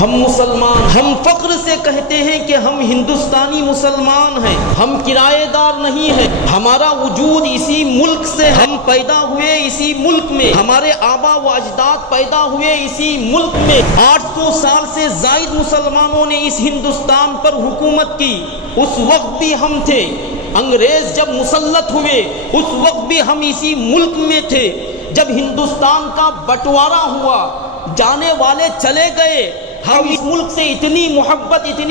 ہم مسلمان، ہم فخر سے کہتے ہیں کہ ہم ہندوستانی مسلمان ہیں، ہم کرایہ دار نہیں ہیں، ہمارا وجود اسی ملک سے ہے، ہم پیدا ہوئے اسی ملک میں، ہمارے آبا و اجداد پیدا ہوئے اسی ملک میں۔ 800 سال سے زائد مسلمانوں نے اس ہندوستان پر حکومت کی، اس وقت بھی ہم تھے۔ انگریز جب مسلط ہوئے اس وقت بھی ہم اسی ملک میں تھے۔ جب ہندوستان کا بٹوارا ہوا، جانے والے چلے گئے، ہم اس ملک سے اتنی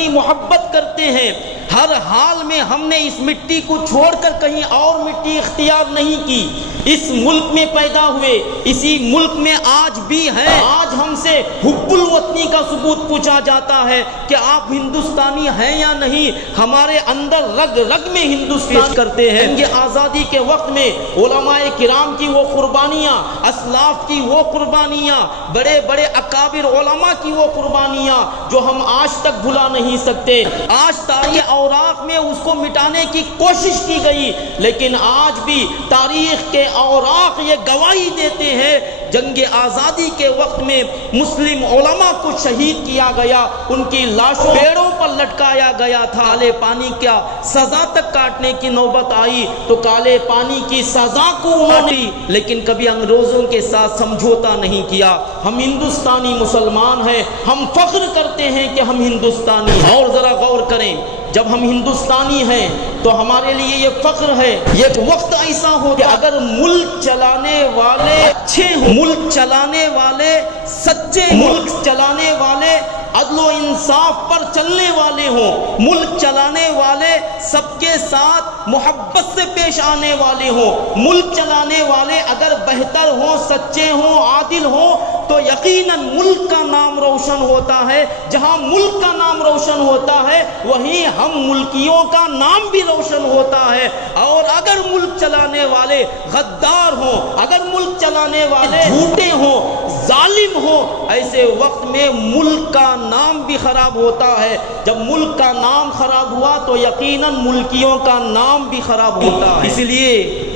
محبت کرتے ہیں، ہر حال میں ہم نے اس مٹی کو چھوڑ کر کہیں اور مٹی اختیار نہیں کی۔ اس ملک میں پیدا ہوئے، اسی ملک میں آج بھی ہیں۔ آج ہم سے حب الوطنی کا ثبوت پوچھا جاتا ہے کہ آپ ہندوستانی ہیں یا نہیں، ہمارے اندر رگ رگ میں ہندوستان کرتے ہیں۔ جنگ آزادی کے وقت میں علماء کرام کی وہ قربانیاں، اسلاف کی وہ قربانیاں، بڑے بڑے اکابر علماء کی وہ قربانیاں جو ہم آج تک بھلا نہیں سکتے۔ آج تاریخ اوراق میں اس کو مٹانے کی کوشش کی گئی، لیکن آج بھی تاریخ کے اوراق یہ گواہی دیتے ہیں جنگ آزادی کے وقت میں مسلم علماء کو شہید کیا گیا، ان کی لاشوں پیڑوں پر لٹکایا گیا تھا۔ کالے پانی کیا سزا تک کاٹنے کی نوبت آئی تو کالے پانی کی سزا کو انہوں نے، لیکن کبھی انگریزوں کے ساتھ سمجھوتا نہیں کیا۔ ہم ہندوستانی مسلمان ہیں، ہم فخر کرتے ہیں کہ ہم ہندوستانی ہیں۔ اور ذرا غور کریں، جب ہم ہندوستانی ہیں تو ہمارے لیے یہ فخر ہے۔ یہ وقت ایسا ہو کہ اگر ملک چلانے والے اچھے ہوں، ملک چلانے والے سچے، ملک چلانے والے عدل و انصاف پر چلنے والے ہوں، ملک چلانے والے سب کے ساتھ محبت سے پیش آنے والے ہوں، ملک چلانے والے اگر بہتر ہوں، سچے ہوں، عادل ہوں، تو یقیناً ملک کا نام روشن ہوتا ہے۔ جہاں ملک کا نام روشن ہوتا ہے وہیں ہم ملکیوں کا نام بھی روشن ہوتا ہے۔ اور اگر ملک چلانے والے غدار ہوں، اگر ملک چلانے والے جھوٹے ہوں، ظالم ہوں، ایسے وقت میں ملک کا نام بھی خراب ہوتا ہے۔ جب ملک کا نام خراب ہوا تو یقیناً ملکیوں کا نام بھی خراب ہوتا ہے۔ اس لیے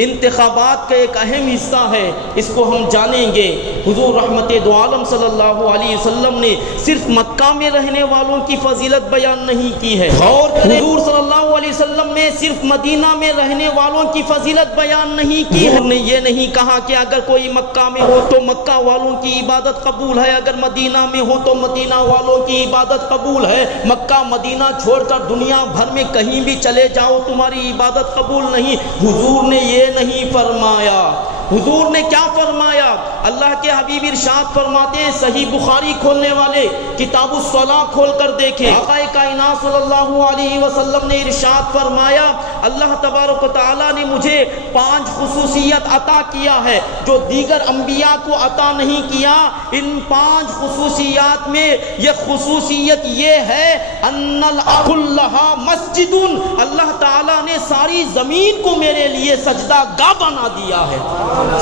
انتخابات کا ایک اہم حصہ ہے، اس کو ہم جانیں گے۔ حضور رحمت دو عالم صلی اللہ علیہ وسلم نے صرف مکہ میں رہنے والوں کی فضیلت بیان نہیں کی ہے، اور حضور صلی اللہ علیہ وسلم نے صرف مدینہ میں رہنے والوں کی فضیلت بیان نہیں کی ہے۔ انہوں نے یہ نہیں کہا کہ اگر کوئی مکہ میں ہو تو مکہ والوں کی عبادت قبول ہے، اگر مدینہ میں ہو تو مدینہ والوں کی عبادت قبول ہے۔ مکہ مدینہ چھوڑ کر دنیا بھر میں کہیں بھی چلے جاؤ تمہاری عبادت قبول نہیں۔ حضور نے یہ نہیں فرمایا۔ حضور نے کیا فرمایا؟ اللہ کے حبیب ارشاد فرماتے ہیں، صحیح بخاری کھولنے والے کتاب الصلاۃ کھول کر دیکھیں، آقا کائنات صلی اللہ علیہ وسلم نے ارشاد فرمایا، اللہ تبارک و تعالیٰ نے مجھے 5 خصوصیت عطا کیا ہے جو دیگر انبیاء کو عطا نہیں کیا۔ ان 5 خصوصیات میں یہ خصوصیت یہ ہے ان الارض کلھا مسجد، اللہ تعالیٰ نے ساری زمین کو میرے لیے سجدہ گاہ بنا دیا ہے۔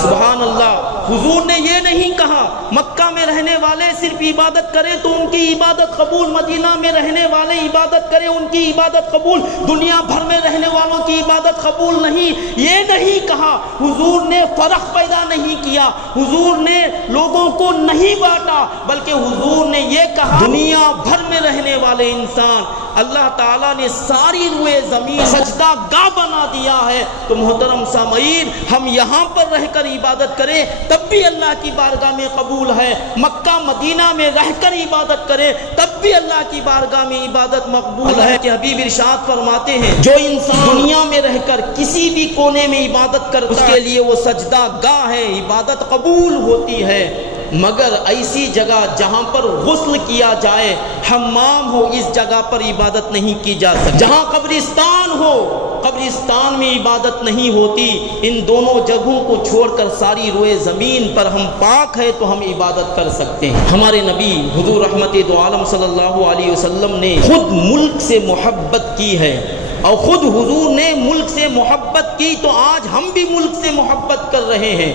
سبحان اللہ۔ حضور نے یہ نہیں کہا مکہ میں رہنے والے صرف عبادت کریں تو ان کی عبادت قبول، مدینہ میں رہنے والے عبادت کریں ان کی عبادت قبول، دنیا بھر میں رہنے والوں کی عبادت قبول نہیں، یہ نہیں کہا۔ حضور نے فرق پیدا نہیں کیا، حضور نے لوگوں کو نہیں بانٹا، بلکہ حضور نے یہ کہا دنیا بھر میں رہنے والے انسان اللہ تعالیٰ نے ساری روئے زمین سجدہ گاہ بنا دیا ہے۔ تو محترم سامعین، ہم یہاں پر رہ کر عبادت کریں تب بھی اللہ کی بارگاہ میں قبول ہے، مکہ مدینہ میں رہ کر عبادت کریں تب بھی اللہ کی بارگاہ میں عبادت مقبول ہے۔ کہ حبیب ارشاد فرماتے ہیں، جو انسان دنیا میں رہ کر کسی بھی کونے میں عبادت کرتا ہے اس کے لیے وہ سجدہ گاہ ہے، عبادت قبول ہوتی ہے، مگر ایسی جگہ جہاں پر غسل کیا جائے، حمام ہو، اس جگہ پر عبادت نہیں کی جا سکتی۔ جہاں قبرستان ہو، قبرستان میں عبادت نہیں ہوتی۔ ان دونوں جگہوں کو چھوڑ کر ساری روئے زمین پر ہم پاک ہے تو ہم عبادت کر سکتے ہیں۔ ہمارے نبی حضور رحمت دو عالم صلی اللہ علیہ وسلم نے خود ملک سے محبت کی ہے، اور خود حضور نے ملک سے محبت کی تو آج ہم بھی ملک سے محبت کر رہے ہیں،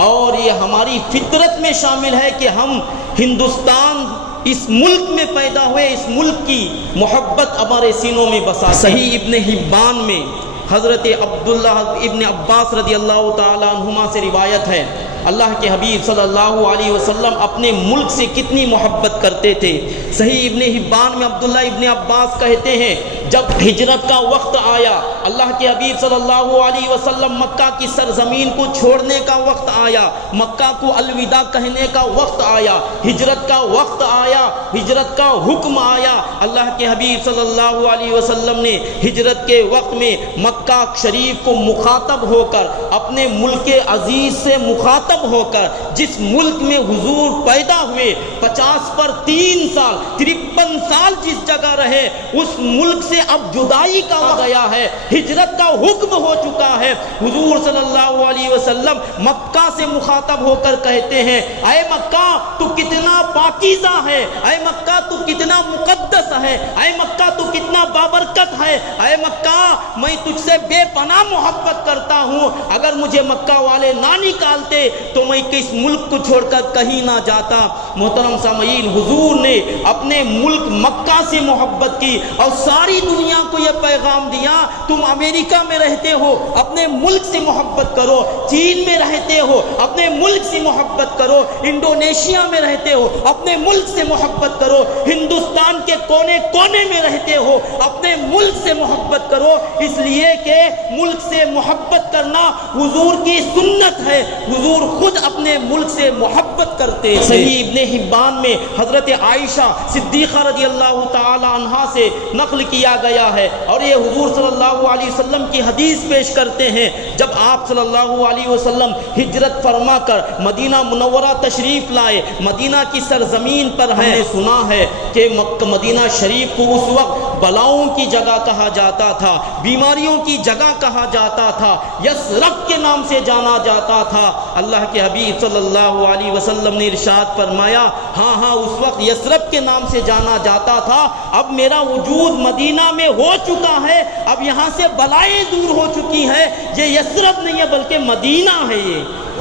اور یہ ہماری فطرت میں شامل ہے کہ ہم ہندوستان اس ملک میں پیدا ہوئے، اس ملک کی محبت ہمارے سینوں میں بسا۔ صحیح ابن حبان میں حضرت عبداللہ ابن عباس رضی اللہ تعالی عنہما سے روایت ہے، اللہ کے حبیب صلی اللہ علیہ وسلم اپنے ملک سے کتنی محبت کرتے تھے۔ صحیح ابن حبان میں عبداللہ ابن عباس کہتے ہیں جب ہجرت کا وقت آیا، اللہ کے حبیب صلی اللہ علیہ وسلم مکہ کی سرزمین کو چھوڑنے کا وقت آیا، مکہ کو الوداع کہنے کا وقت آیا، ہجرت کا وقت آیا، ہجرت کا حکم آیا، اللہ کے حبیب صلی اللہ علیہ وسلم نے ہجرت کے وقت میں مکہ شریف کو مخاطب ہو کر، اپنے ملک عزیز سے مخاطب ہو کر، جس ملک میں حضور پیدا ہوئے 50 پر 3 سال 53 سال جس جگہ رہے، اس ملک سے اب جدائی کا وقت گیا ہے، ہجرت کا حکم ہو چکا ہے۔ حضور صلی اللہ علیہ وسلم مکہ سے مخاطب ہو کر کہتے ہیں، اے مکہ تو کتنا پاکیزہ ہے، اے مکہ تو کتنا مقدس ہے، اے مکہ تو کتنا بابرکت ہے، اے مکہ میں تجھ سے بے پناہ محبت کرتا ہوں، اگر مجھے مکہ والے نہ نکالتے تو میں کس ملک کو چھوڑ کر کہیں نہ جاتا۔ محترم سامعین، حضور نے اپنے ملک مکہ سے محبت کی اور ساری دنیا کو یہ پیغام دیا، تم امریکہ میں رہتے ہو اپنے ملک سے محبت کرو، چین میں رہتے ہو اپنے ملک سے محبت کرو، انڈونیشیا میں رہتے ہو اپنے ملک سے محبت کرو، ہندوستان کے کونے کونے میں رہتے ہو اپنے ملک سے محبت کرو، اس لیے کہ ملک سے محبت کرنا حضور کی سنت ہے، حضور خود اپنے ملک سے محبت کرتے ہیں۔ صحیح ابن حبان میں حضرت عائشہ صدیقہ رضی اللہ تعالی عنہا سے نقل کیا گیا ہے، اور یہ حضور صلی اللہ علیہ وسلم کی حدیث پیش کرتے ہیں، جب آپ صلی اللہ علیہ وسلم ہجرت فرما کر مدینہ منورہ تشریف لائے، مدینہ کی سرزمین پر ہم نے سنا ہے کہ مدینہ شریف کو اس وقت بلاؤں کی جگہ کہا جاتا تھا، بیماریوں کی جگہ کہا جاتا تھا، یثرب کے نام سے جانا جاتا تھا۔ اللہ کے حبیب صلی اللہ علیہ وسلم نے ارشاد فرمایا، ہاں ہاں اس وقت یثرب کے نام سے جانا جاتا تھا، اب میرا وجود مدینہ میں ہو چکا ہے، اب یہاں سے بلائیں دور ہو چکی ہے، یہ یثرب نہیں ہے بلکہ مدینہ ہے،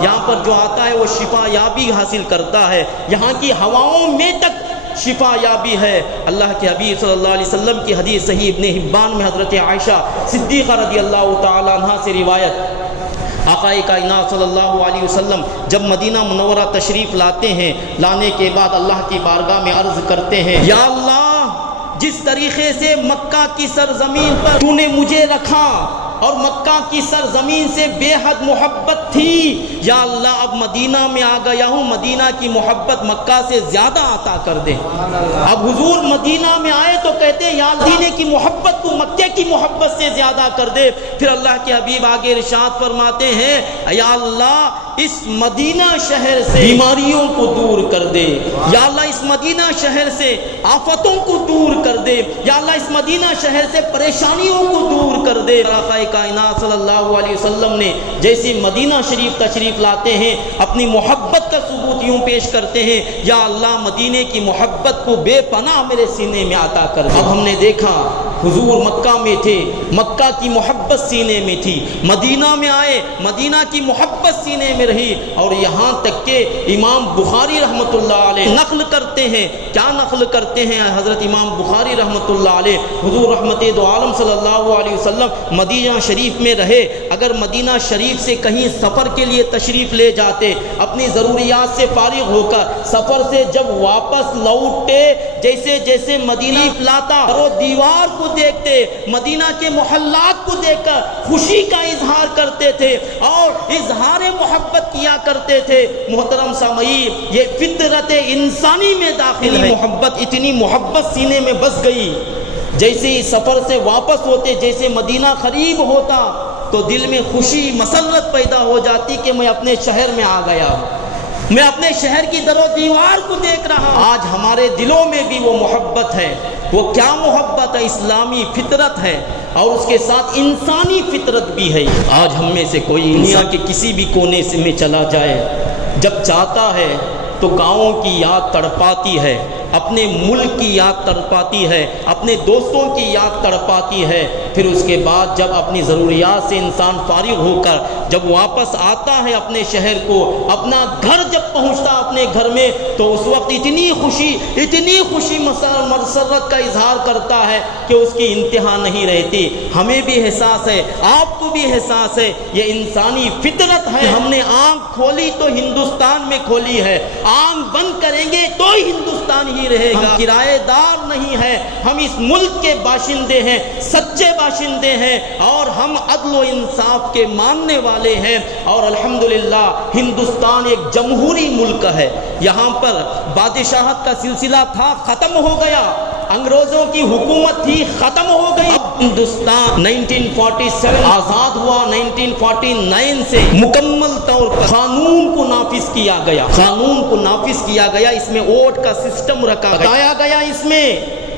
یہاں پر جو آتا ہے وہ شفا یابی حاصل کرتا ہے، یہاں کی ہواؤں میں تک شفا یابی ہے۔ اللہ کے حبیب صلی اللہ علیہ وسلم کی حدیث صحیح ابن حبان میں حضرت عائشہ صدیقہ رضی اللہ تعالی عنہا سے روایت، آقا کائنات صلی اللہ علیہ وسلم جب مدینہ منورہ تشریف لاتے ہیں، لانے کے بعد اللہ کی بارگاہ میں عرض کرتے ہیں، یا اللہ جس طریقے سے مکہ کی سرزمین پر تو نے مجھے رکھا اور مکہ کی سرزمین سے بے حد محبت تھی، یا اللہ اب مدینہ میں آ گیا ہوں، مدینہ کی محبت مکہ سے زیادہ عطا کر دے۔ اب حضور مدینہ میں آئے تو کہتے ہیں یا اللہ مدینہ کی محبت کو مکہ کی محبت سے زیادہ کر دے۔ پھر اللہ کے حبیب آگے ارشاد فرماتے ہیں، یا اللہ اس مدینہ شہر سے بیماریوں کو دور کر دے، یا اللہ اس مدینہ شہر سے آفتوں کو دور کر دے، یا اللہ اس مدینہ شہر سے پریشانیوں کو دور کر دے۔ آقا کائنات صلی اللہ علیہ وسلم نے جیسے مدینہ شریف تشریف لاتے ہیں، اپنی محبت کا ثبوت یوں پیش کرتے ہیں، یا اللہ مدینے کی محبت کو بے پناہ میرے سینے میں عطا کر دے۔ اب ہم نے دیکھا حضور مکہ میں تھے، مکہ کی محبت سینے میں تھی، مدینہ میں آئے، مدینہ کی محبت سینے میں رہی، اور یہاں تک کہ امام بخاری رحمۃ اللہ علیہ نقل کرتے ہیں، کیا نقل کرتے ہیں حضرت امام بخاری رحمۃ اللہ علیہ، حضور رحمت دو عالم صلی اللہ علیہ وسلم مدینہ شریف میں رہے، اگر مدینہ شریف سے کہیں سفر کے لیے تشریف لے جاتے، اپنی ضروریات سے فارغ ہو کر سفر سے جب واپس لوٹتے، جیسے جیسے مدینہ لاتا اور دیوار کو دیکھتے، مدینہ کے محلات کو دیکھ کر خوشی کا اظہار کرتے تھے اور اظہار محبت کیا کرتے تھے۔ محترم سامعین، یہ فطرت انسانی میں داخل ہے، اتنی محبت سینے میں بس گئی، جیسے ہی سفر سے واپس ہوتے، جیسے مدینہ قریب ہوتا تو دل میں خوشی مسرت پیدا ہو جاتی کہ میں اپنے شہر میں آ گیا، میں اپنے شہر کی در و دیوار کو دیکھ رہا ہوں۔ آج ہمارے دلوں میں بھی وہ محبت ہے، وہ کیا محبت ہے؟ اسلامی فطرت ہے، اور اس کے ساتھ انسانی فطرت بھی ہے۔ آج ہم میں سے کوئی دنیا کے کسی بھی کونے سے میں چلا جائے، جب چاہتا ہے تو گاؤں کی یاد تڑپاتی ہے، اپنے ملک کی یاد تڑپاتی ہے، اپنے دوستوں کی یاد تڑپاتی ہے، پھر اس کے بعد جب اپنی ضروریات سے انسان فارغ ہو کر جب واپس آتا ہے اپنے شہر کو، اپنا گھر جب پہنچتا اپنے گھر میں، تو اس وقت اتنی خوشی مسرت کا اظہار کرتا ہے کہ اس کی انتہا نہیں رہتی۔ ہمیں بھی احساس ہے، آپ کو بھی احساس ہے، یہ انسانی فطرت ہے۔ ہم نے آنکھ کھولی تو ہندوستان میں کھولی ہے، آنکھ بند کریں گے تو ہی ہندوستان ہی رہے گا۔ ہم کرایہ دار نہیں ہے، ہم اس ملک کے باشندے ہیں، سچے باشندے ہیں، اور ہم عدل و انصاف کے ماننے والے ہیں۔ اور الحمدللہ ہندوستان ایک جمہوری ملک ہے، یہاں پر بادشاہت کا سلسلہ تھا، ختم ہو گیا، انگریزوں کی حکومت تھی، ختم ہو گئی۔ ہندوستان 1947 آزاد ہوا، 1949 سے مکمل طور پر قانون کو نافذ کیا گیا، اس میں ووٹ کا سسٹم رکھا گیا، اس میں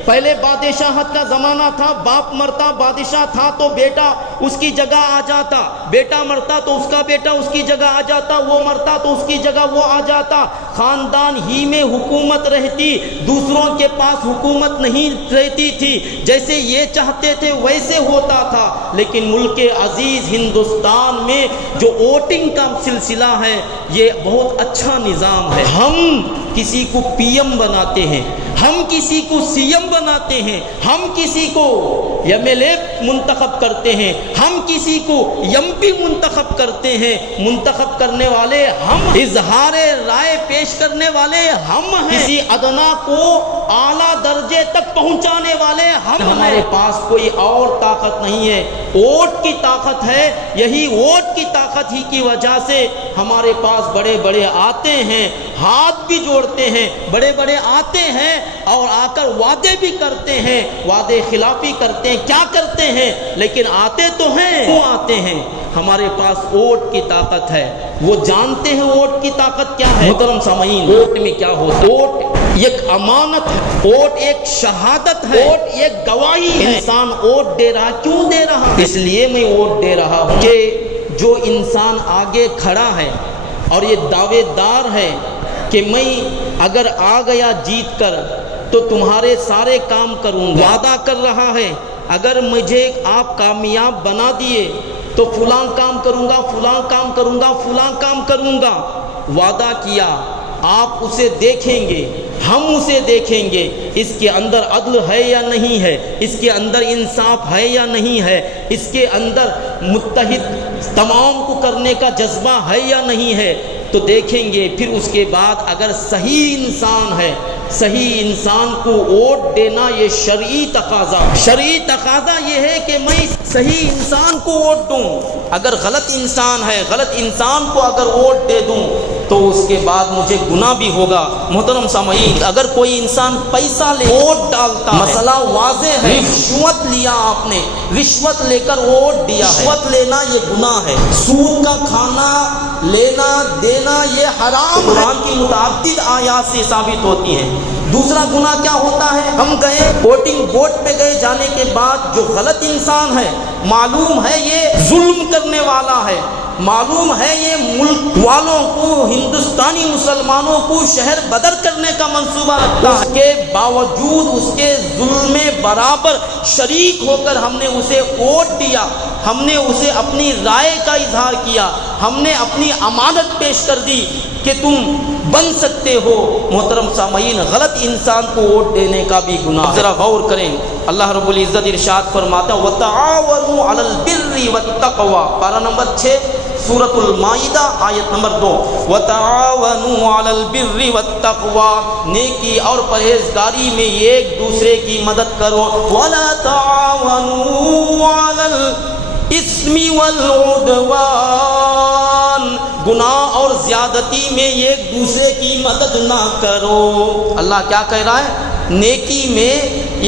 پہلے بادشاہت کا زمانہ تھا، باپ مرتا بادشاہ تھا تو بیٹا اس کی جگہ آ جاتا، بیٹا مرتا تو اس کا بیٹا اس کی جگہ آ جاتا، وہ مرتا تو اس کی جگہ وہ آ جاتا، خاندان ہی میں حکومت رہتی، دوسروں کے پاس حکومت نہیں رہتی تھی، جیسے یہ چاہتے تھے ویسے ہوتا تھا۔ لیکن ملک عزیز ہندوستان میں جو ووٹنگ کا سلسلہ ہے یہ بہت اچھا نظام ہے۔ ہم کسی کو پی ایم بناتے ہیں، ہم کسی کو سی ایم بناتے ہیں، ہم کسی کو ایم ایل اے منتخب کرتے ہیں، ہم کسی کو ایم پی منتخب کرتے ہیں، منتخب کرنے والے ہم، اظہار رائے پیش کرنے والے ہم ہیں، کسی ادنا کو اعلیٰ درجے تک پہنچانے والے ہم ہیں۔ ہمارے پاس کوئی اور طاقت نہیں ہے، ووٹ کی طاقت ہے، یہی ووٹ کی طاقت ہی کی وجہ سے ہمارے پاس بڑے بڑے آتے ہیں، ہاتھ بھی جوڑتے ہیں، بڑے بڑے آتے ہیں اور آ کر وعدے بھی کرتے ہیں، وعدے خلافی کرتے ہیں، کیا کرتے ہیں، لیکن آتے تو ہیں، کیوں آتے ہیں؟ ہمارے پاس ووٹ کی طاقت ہے، وہ جانتے ہیں ووٹ کی طاقت کیا ہے۔ محترم سامعین، ووٹ میں کیا ہوتا ہے؟ ووٹ ایک امانت ہے، ووٹ ایک شہادت ہے، ووٹ ایک گواہی ہے۔ انسان ووٹ دے رہا، کیوں دے رہا؟ اس لیے میں ووٹ دے رہا ہوں کہ جو انسان آگے کھڑا ہے اور یہ دعوے دار ہے کہ میں اگر آ گیا جیت کر تو تمہارے سارے کام کروں گا، وعدہ کر رہا ہے اگر مجھے آپ کامیاب بنا دیے تو فلاں کام کروں گا، فلاں کام کروں گا، فلاں کام کروں گا، وعدہ کیا، آپ اسے دیکھیں گے، ہم اسے دیکھیں گے، اس کے اندر عدل ہے یا نہیں ہے، اس کے اندر انصاف ہے یا نہیں ہے، اس کے اندر متحد تمام کو کرنے کا جذبہ ہے یا نہیں ہے، تو دیکھیں گے۔ پھر اس کے بعد اگر صحیح انسان ہے، صحیح انسان کو ووٹ دینا یہ شرعی تقاضا یہ ہے کہ میں صحیح انسان کو ووٹ دوں۔ اگر غلط انسان ہے، غلط انسان کو اگر ووٹ دے دوں تو اس کے بعد مجھے گناہ بھی ہوگا۔ محترم سامعین، اگر کوئی انسان پیسہ لے ووٹ ڈالتا ہے، مسئلہ واضح ہے، رشوت لیا، آپ نے رشوت لے کر ووٹ دیا ہے، رشوت لینا یہ گناہ ہے، سود کا کھانا لینا دینا یہ حرام ہے، قرآن کی متعدد آیات سے ثابت ہوتی ہیں۔ دوسرا گناہ کیا ہوتا ہے؟ ہم گئے ووٹنگ بوٹ پہ گئے، جانے کے بعد جو غلط انسان ہے، معلوم ہے یہ ظلم کرنے والا ہے، معلوم ہے یہ ملک والوں کو، ہندوستانی مسلمانوں کو شہر بدر کرنے کا منصوبہ رکھتا ہے، اس کے باوجود اس کے ظلم میں برابر شریک ہو کر ہم نے اسے ووٹ دیا، ہم نے اسے اپنی رائے کا اظہار کیا، ہم نے اپنی امانت پیش کر دی کہ تم بن سکتے ہو۔ محترم سامعین، غلط انسان کو ووٹ دینے کا بھی گناہ ہے۔ ذرا غور کریں، اللہ رب العزت ارشاد فرماتا ہے وَتَعَاوَنُوا عَلَى الْبِرِّ وَالتَّقْوَى، پارہ نمبر 6 سورۃ المائدہ آیت نمبر 2، وَتَعَاوَنُوا عَلَى الْبِرِّ وَالتَّقْوَى، نیکی اور پرہیزگاری میں ایک دوسرے کی مدد کرو، وَلَا تَعَاوَنُوا عَلَى الْإِثْمِ وَالْعُدْوَانِ، گناہ اور زیادتی میں ایک دوسرے کی مدد نہ کرو۔ اللہ کیا کہہ رہا ہے؟ نیکی میں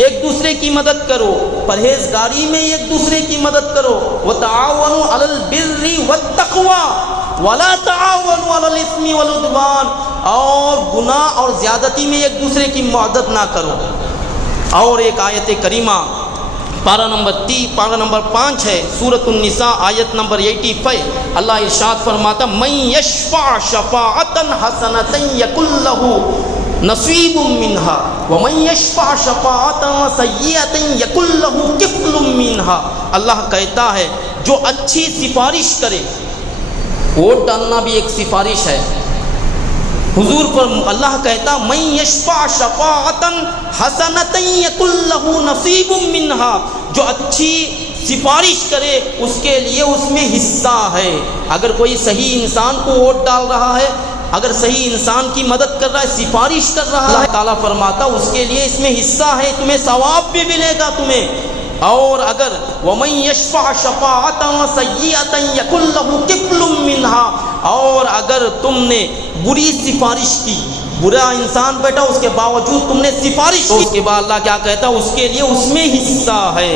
ایک دوسرے کی مدد کرو، پرہیزگاری میں ایک دوسرے کی مدد کرو، وَتَعَاوَنُوا عَلَى الْبِرِّ وَالتَّقْوَى وَلَا تَعَاوَنُوا عَلَى الْإِثْمِ وَالْعُدْوَانِ، اور گناہ اور زیادتی میں ایک دوسرے کی مدد نہ کرو۔ اور ایک آیت کریمہ پارہ نمبر 5 ہے، سورۃ النساء آیت نمبر 85، اللہ ارشاد فرماتا مَن یشفع شفاعۃ حسنۃ یکن لہ نصیب منہا ومن یشفع شفاعۃ سیئۃ یکن لہ کفل منہا. اللہ کہتا ہے جو اچھی سفارش کرے، ووٹ ڈالنا بھی ایک سفارش ہے. حضور پر اللہ کہتا من یشفع شفاعۃ حسنۃ یکن لہ نصیب منہا، جو اچھی سفارش کرے اس کے لیے اس میں حصہ ہے. اگر کوئی صحیح انسان کو ووٹ ڈال رہا ہے، اگر صحیح انسان کی مدد کر رہا ہے، سفارش کر رہا ہے، اللہ تعالیٰ فرماتا اس کے لیے اس میں حصہ ہے، تمہیں ثواب بھی ملے گا تمہیں. اور اگر وَمَن يَشْفَعْ شَفَاعَةً سَيِّئَةً يَكُن لَّهُ كِفْلٌ مِّنْهَا، اور اگر تم نے بری سفارش کی، برا انسان بیٹھا اس کے باوجود تم نے سفارش کی، تو اس کے بعد اللہ کیا کہتا ہے اس کے لیے اس میں حصہ ہے.